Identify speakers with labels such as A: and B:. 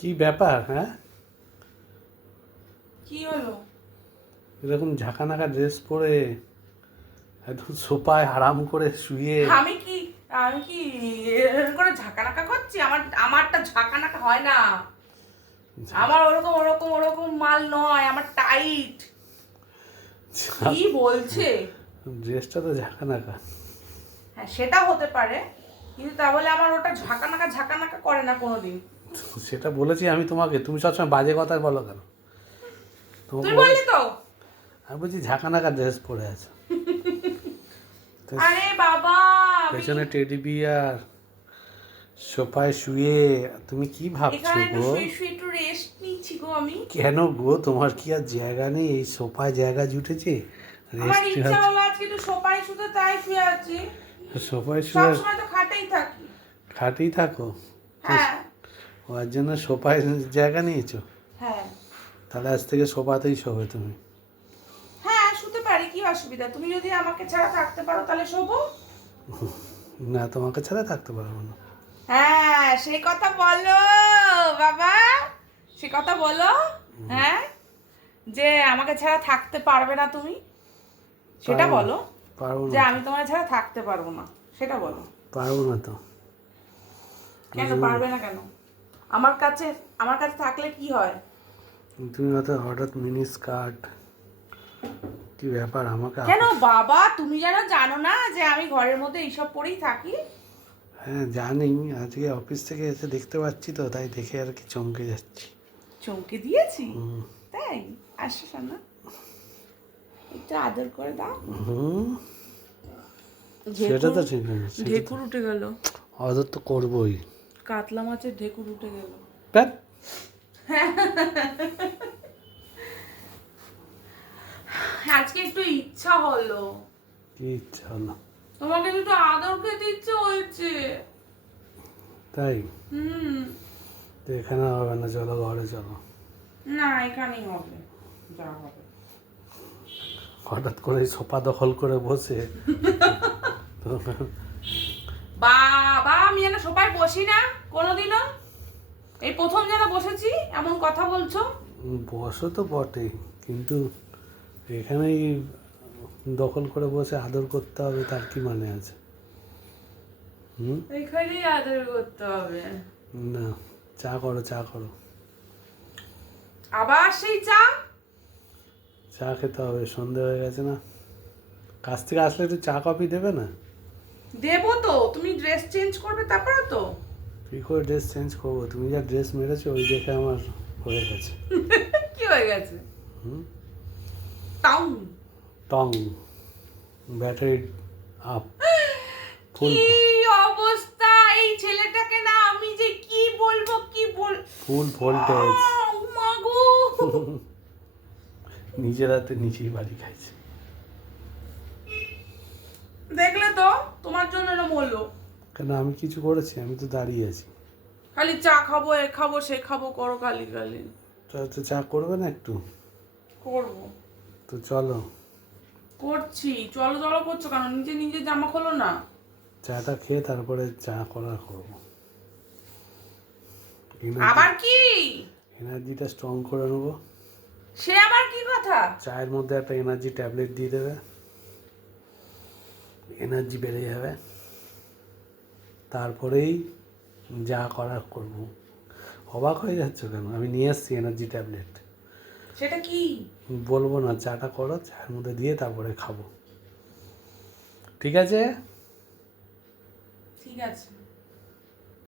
A: কি ব্যাপার হ্যাঁ?
B: কি হলো?
A: এরকম ঝাঁকানাকা ড্রেস পরে একদম সোফায় আরাম করে শুয়ে।
B: আমি কি আমি কি এরকম করে ঝাঁকানাকা করছি? আমার আমারটা ঝাঁকানাকা হয় না। আমার ওরকম ওরকম ওরকম মাল নয় আমার টাইট কি বলছে?
A: ড্রেসটা তো ঝাঁকানাকা।
B: হ্যাঁ সেটা হতে পারে। কিন্তু তা বলে আমার ওটা ঝাঁকানাকা ঝাঁকানাকা করে না কোনোদিন।
A: সেটা বলেছি আমি তোমাকে। তুমি সবসময় বাজে কথা বলো কেন? আমি বলছি ঝাঁকানাকা ড্রেস পরে আছে।
B: আরে বাবা
A: পেছনে টেডি বিয়ার সোফায় শুয়ে তুমি কি ভাবছ গো?
B: শুয়ে শুয়ে একটু রেস্ট নিচ্ছি গো আমি।
A: কেন গো? তোমার কি আর জায়গা নেই? এই সোফায় জায়গা জুটেছে।
B: আমার ইচ্ছা হলো আজকে একটু সোফায় শুতে তাই শুয়ে আছি।
A: সোফায় শুয়ে
B: সবসময় তো খাটেই থাকি।
A: খাটেই থাকো।
B: হ্যাঁ।
A: ওর জন্য সোফায় জায়গা নিয়েছো?
B: হ্যাঁ।
A: তাহলে আজ থেকে সোফাতেই শোবে তুমি।
B: হ্যাঁ শুতে পারি কি অসুবিধা? তুমি যদি আমাকে ছাড়া থাকতে পারো তাহলে শোবো।
A: না তোমাকে ছাড়া থাকতে পারব না।
B: হ্যাঁ সেই কথা বলো বাবা। সে কথা বলো হ্যাঁ? যে আমাকে ছাড়া থাকতে পারবে না তুমি সেটা বলো।
A: পারব
B: যে
A: না
B: আমি তোমার ছাড়া থাকতে পারব না সেটা বলো।
A: পারব না তো।
B: কেন পারবে না কেন? আমার কাছে আমার কাছে থাকলে কি হয়?
A: তুমি হয়তো হঠাৎ মিনি স্কার্ট কি ব্যাপার আমাকে
B: কেন বাবা তুমি যেন জানো না যে আমি ঘরের মধ্যে এইসব পরেই থাকি।
A: হ্যাঁ জানি। আজকে অফিস থেকে এসে দেখতে পাচ্ছি তো তাই দেখে আর কি চমকে যাচ্ছি।
B: চমকে দিয়েছি। তাই? আসো শোনা একটু আদর করে দাও।
A: সেটা তো ঠিক আছে
B: ঢেকুর উঠে গেল।
A: অদর তো করবোই।
B: কাতলা মাছের ঢেকুর উঠে গেল। আজকে একটু ইচ্ছা হলো।
A: কি ইচ্ছা হলো?
B: তোমাকে একটু আদর খেতে ইচ্ছে হয়েছে।
A: তাই?
B: হুম।
A: তো এখানে হবে না চলো ঘরে চলো।
B: না এখানেই হবে যা হবে।
A: হঠাৎ করে সোফা দখল করে বসে।
B: বাবা আমি যেন সবাই বসি না কোনোদিনও? এই প্রথম যেন বসেছি এমন কথা বলছো?
A: বসো তো বটেই কিন্তু এখানেই দখল করে বসে আদর করতে হবে তার কি মানে আছে? হুম?
B: এখানেই আদর করতে হবে।
A: না চা করো চা করো।
B: আবার সেই চা?
A: চা খেতে হবে সন্ধে হয়ে গেছে না? কাছ থেকে আসলে একটু চা কফি দেবে না?
B: দেবো তো তুমি ড্রেস চেঞ্জ করবে তারপরে তো।
A: কী করে ড্রেস চেঞ্জ করব? তুমি যা ড্রেস মেরেছো ওই দেখে আমার হয়ে গেছে।
B: কি হয়ে গেছে? টাউন
A: টং ব্যাটারি আপ ফুল
B: কি অবস্থা? এই ছেলেটাকে না আমি যে কি বলব কি বল
A: ফুল ভোল্টেজ
B: আহ, মা গো!
A: নিজের হাতে নিজেই বাড়ি খাইছে
B: দেখলে তো তোমার জন্য এরম হলো?
A: কেন আমি কিছু করেছি? আমি তো দাঁড়িয়ে আছি।
B: খালি চা খাব এ খাব সে খাব করো খালি খালি।
A: তো চা করবে না একটু?
B: করব।
A: তো চলো।
B: করছি। চলো চলো করছ কেন? নিজে নিজে জামা খোলো না।
A: চাটা খেয়ে তারপরে চা করা করব।
B: আবার কি?
A: এনার্জিটা স্ট্রং করে নেব।
B: সে আবার কি কথা?
A: চায়ের মধ্যে একটা এনার্জি ট্যাবলেট দিয়ে দেবে। এনার্জি বেড়ে যাবে। তারপরেই যা করার করব। অবাক হয়ে যাচ্ছ কেন? আমি নিয়ে এসেছি এনার্জি ট্যাবলেট
B: সেটা কি?
A: বলব না চাটা করো চায়ের মধ্যে দিয়ে তারপরে খাব। ঠিক আছে?
B: ঠিক আছে।